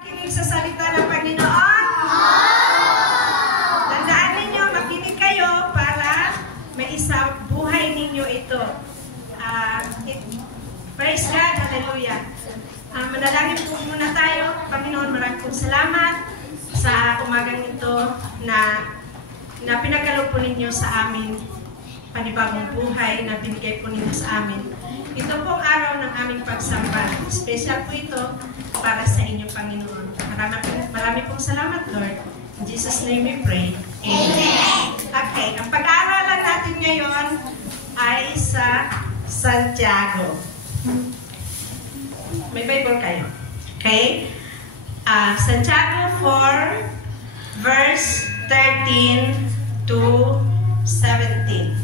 Makinig sa salita ng Panginoon. Tandaan ninyo, makinig kayo para maisang buhay ninyo ito. Praise God, hallelujah. Manalangin po muna tayo. Panginoon, maraming pong salamat sa umagang ito na pinagkaloob po ninyo sa amin, panibagong buhay na binigay po ninyo sa amin. Ito pong araw ng aming pagsamba. Special po ito para sa inyong Panginoon. Marami pong salamat, Lord. In Jesus' name we pray. Amen. Okay, ang pag-aaralan natin ngayon ay sa Santiago. May Bible kayo. Okay? Santiago 4, verse 13 to 17.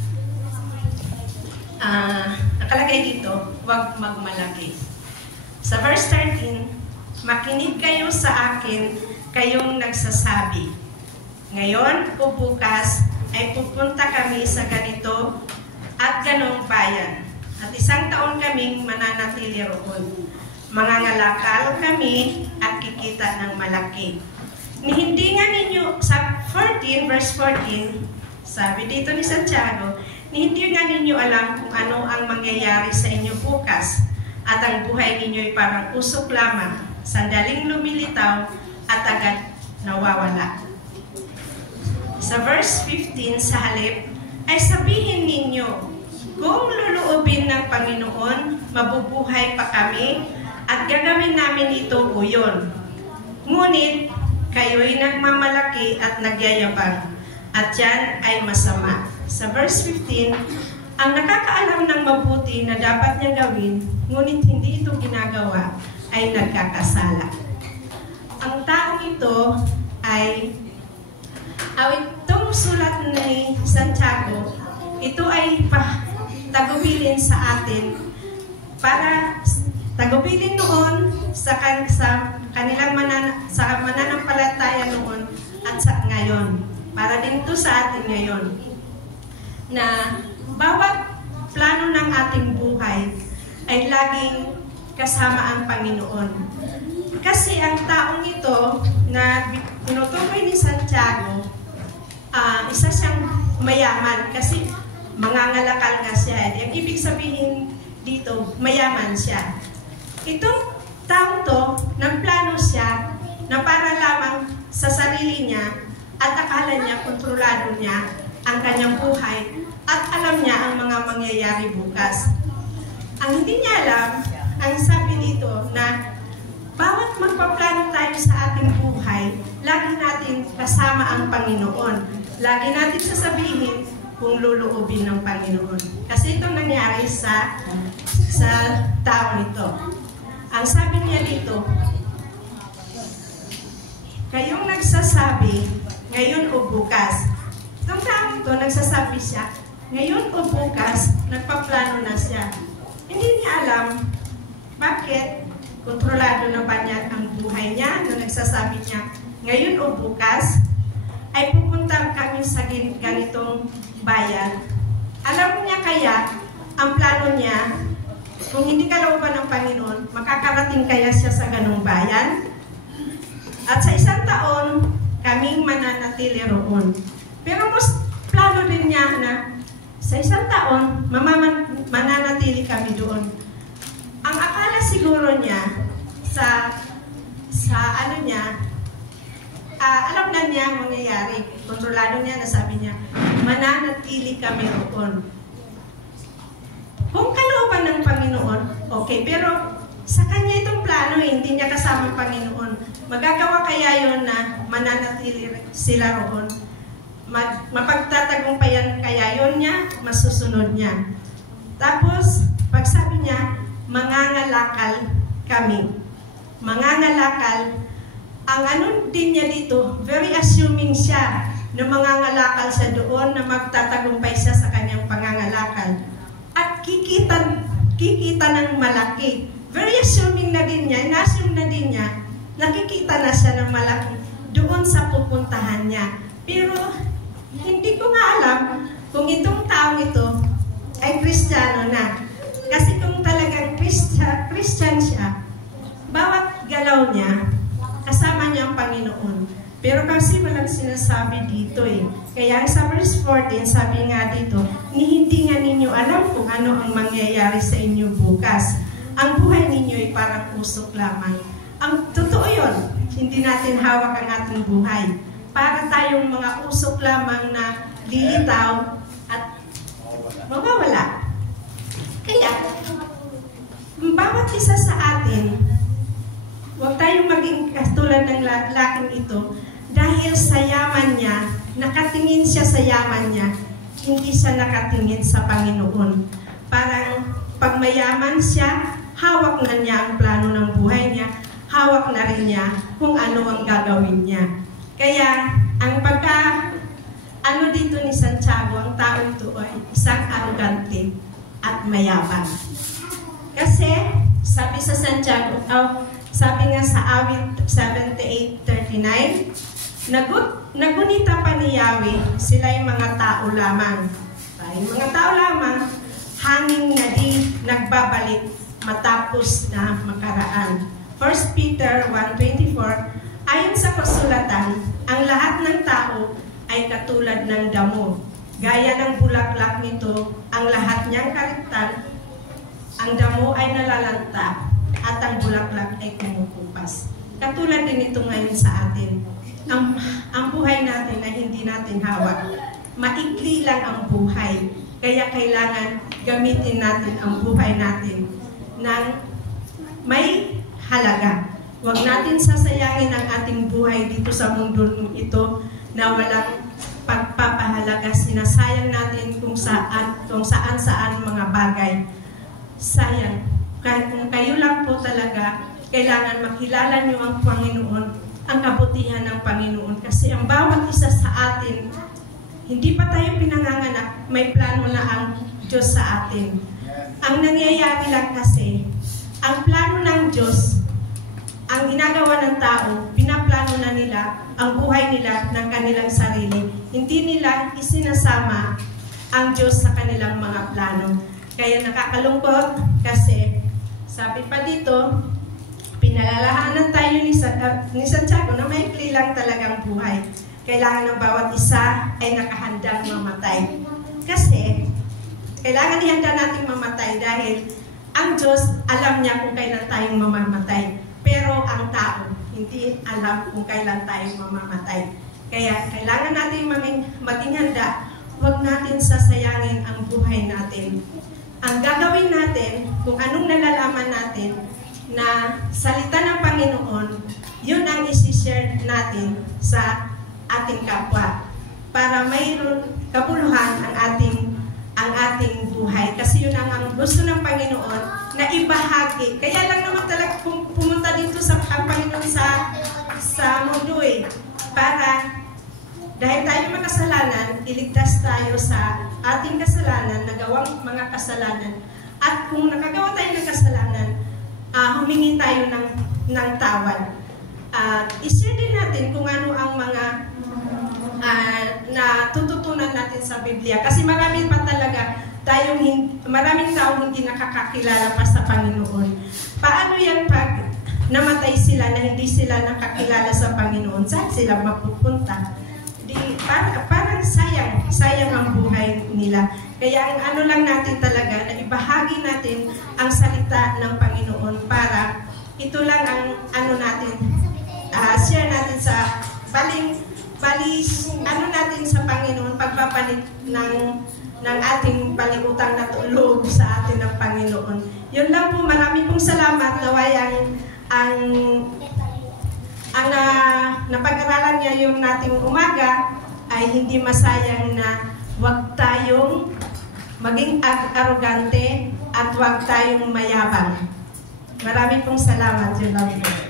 Nakalagay dito, huwag magmalaki. Sa verse 13, makinig kayo sa akin, kayong nagsasabi. Ngayon o bukas ay pupunta kami sa ganito at ganong bayan. At 1 taon kaming mananatili roon. Mangangalakal kami at kikita ng malaki. Hindi nga ninyo, sa 14, verse 14, sabi dito ni Santiago, hindi nga ninyo alam kung ano ang mangyayari sa inyo bukas at ang buhay ninyo ay parang usok lamang, sandaling lumilitaw at agad nawawala. Sa verse 15, sa halip, ay sabihin ninyo, kung luluobin ng Panginoon, mabubuhay pa kami at gagawin namin ito o yun. Ngunit, kayo'y nagmamalaki at nagyayabang at yan ay masama. Sa verse 15, ang nakakaalam ng mabuti na dapat niyang gawin, ngunit hindi ito ginagawa, ay nagkakasala. Ang taong ito ay, itong sulat ni Santiago, ito ay tagubilin sa atin para tagubilin noon sa kanilang mananampalataya noon at sa ngayon. Para din ito sa atin ngayon. Na bawat plano ng ating buhay ay laging kasama ang Panginoon. Kasi ang taong ito na tinutukoy ni Santiago, isa siyang mayaman kasi mangangalakal nga siya. Ang ibig sabihin dito, mayaman siya. Itong taong to, nagplano siya na para lamang sa sarili niya at akala niya, kontrolado niya ang kanyang buhay at alam niya ang mga mangyayari bukas. Ang hindi niya alam, ang sabi dito na bawat magpaplano tayo sa ating buhay, lagi natin kasama ang Panginoon. Lagi natin sasabihin kung luluobin ng Panginoon. Kasi itong nangyari sa tao nito. Ang sabi niya dito, kayong nagsasabi, ngayon o bukas. Itong taong ito, nagsasabi siya, ngayon o bukas, nagpaplano na siya. Hindi niya alam bakit kontrolado na ba niya ang buhay niya na nagsasabi niya, ngayon o bukas, ay pupunta kami sa ganitong bayan. Alam niya kaya, ang plano niya, kung hindi kalooban ng Panginoon, makakarating kaya siya sa ganong bayan? At sa 1 taon, kaming mananatili roon. Pero mas plano din niya na sa 1 taon, mananatili kami doon. Ang akala siguro niya, alam na niya ang mangyayari. Kontrolado niya na sabi niya, mananatili kami roon. Kung kalooban ng Panginoon, okay, pero sa kanya itong plano, hindi niya kasama ang Panginoon. Magagawa kaya yun na mananatili sila roon? Mapagtatagumpayan kaya yun niya? Masusunod niya. Tapos, pag sabi niya, mangangalakal kami. Mangangalakal. Ang ano din niya dito, very assuming siya na mangangalakal siya doon, na magtatagumpay siya sa kanyang pangangalakal. At kikita ng malaki. Very assuming na din niya, na-assume na din niya, nakikita na siya ng malaki doon sa pupuntahan niya. Pero, hindi ko nga alam kung itong taong ito ay Kristiyano na. Kasi kung talagang Christian siya, bawat galaw niya kasama niya ang Panginoon. Pero kasi walang sinasabi dito eh. Kaya sa verse 14, sabi nga dito, hindi nga ninyo alam kung ano ang mangyayari sa inyo bukas. Ang buhay ninyo ay parang usok lamang. Ang totoo yun, hindi natin hawak ang ating buhay. Para tayong mga usok lamang na lilitaw at mawawala. Kaya, bawat isa sa atin, huwag tayong maging katulad ng laking ito dahil sa yaman niya, nakatingin siya sa yaman niya, hindi siya nakatingin sa Panginoon. Parang pag mayaman siya, hawak na niya ang plano ng buhay niya, hawak na rin niya kung ano ang gagawin niya. Kaya, ang ano dito ni Santiago, ang tao ito ay isang arrogante at mayabang. Kasi, sabi sa Santiago, sabi nga sa awit 78:39, nagunita pa ni Yahweh, sila yung mga tao lamang. Yung mga tao lamang, hangin na di nagbabalik matapos na makaraan. 1 Peter 1:24, ayon sa kasulatan, ang lahat ng tao ay katulad ng damo. Gaya ng bulaklak nito, ang lahat niyang karintan, ang damo ay nalalanta at ang bulaklak ay kumukupas. Katulad din ito ngayon sa atin. Ang buhay natin ay hindi natin hawak. Maikli lang ang buhay. Kaya kailangan gamitin natin ang buhay natin ng may halaga. Huwag natin sasayangin ang ating buhay dito sa mundo ito na walang pagpapahalaga. Sinasayang natin kung saan mga bagay. Sayang. Kahit kung kayo lang po talaga, kailangan makilala nyo ang Panginoon, ang kabutihan ng Panginoon. Kasi ang bawat isa sa atin, hindi pa tayo pinanganganak, may plano na ang Diyos sa atin. Ang nangyayari lang kasi, ang plano ng Diyos, ang ginagawa ng tao, pinaplano na nila ang buhay nila ng kanilang sarili. Hindi nila isinasama ang Diyos sa kanilang mga plano. Kaya nakakalungkot kasi sabi pa dito, pinalalahanan tayo ni Santiago na maikli lang talagang buhay. Kailangan ng bawat isa ay nakahandang mamatay. Kasi kailangan ihanda nating mamatay dahil ang Diyos alam niya kung kailan tayong mamamatay. Pero ang tao, hindi alam kung kailan tayo mamamatay. Kaya kailangan natin maging handa. Huwag natin sasayangin ang buhay natin. Ang gagawin natin, kung anong nalalaman natin na salita ng Panginoon, yun ang isi-share natin sa ating kapwa. Para mayroon kabuluhan ang ating buhay. Kasi yun ang gusto ng Panginoon na ibahagi. Kaya lang naman talaga pumunta dito ang Panginoon sa mundo eh. Para dahil tayo makasalanan, iligtas tayo sa ating kasalanan, nagawang mga kasalanan. At kung nakagawa tayo ng kasalanan, humingi tayo ng tawad. I-share din natin kung ano ang mga natututunan natin sa Biblia. Kasi maraming tao hindi nakakakilala pa sa Panginoon. Paano yan pag namatay sila na hindi sila nakakilala sa Panginoon? Saan sila mapupunta? Parang sayang ang buhay nila. Kaya ang ano lang natin talaga, na ibahagi natin ang salita ng Panginoon para ito lang ang ano natin, share natin sa natin sa Panginoon, pagbabalik ng ating paliutang na tulog sa atin ng Panginoon. Yun lang po, marami pong salamat. Naway ang napag-aralan niya yung nating umaga ay hindi masayang na huwag tayong maging arrogante at huwag tayong mayabang. Marami pong salamat. Yun lang po.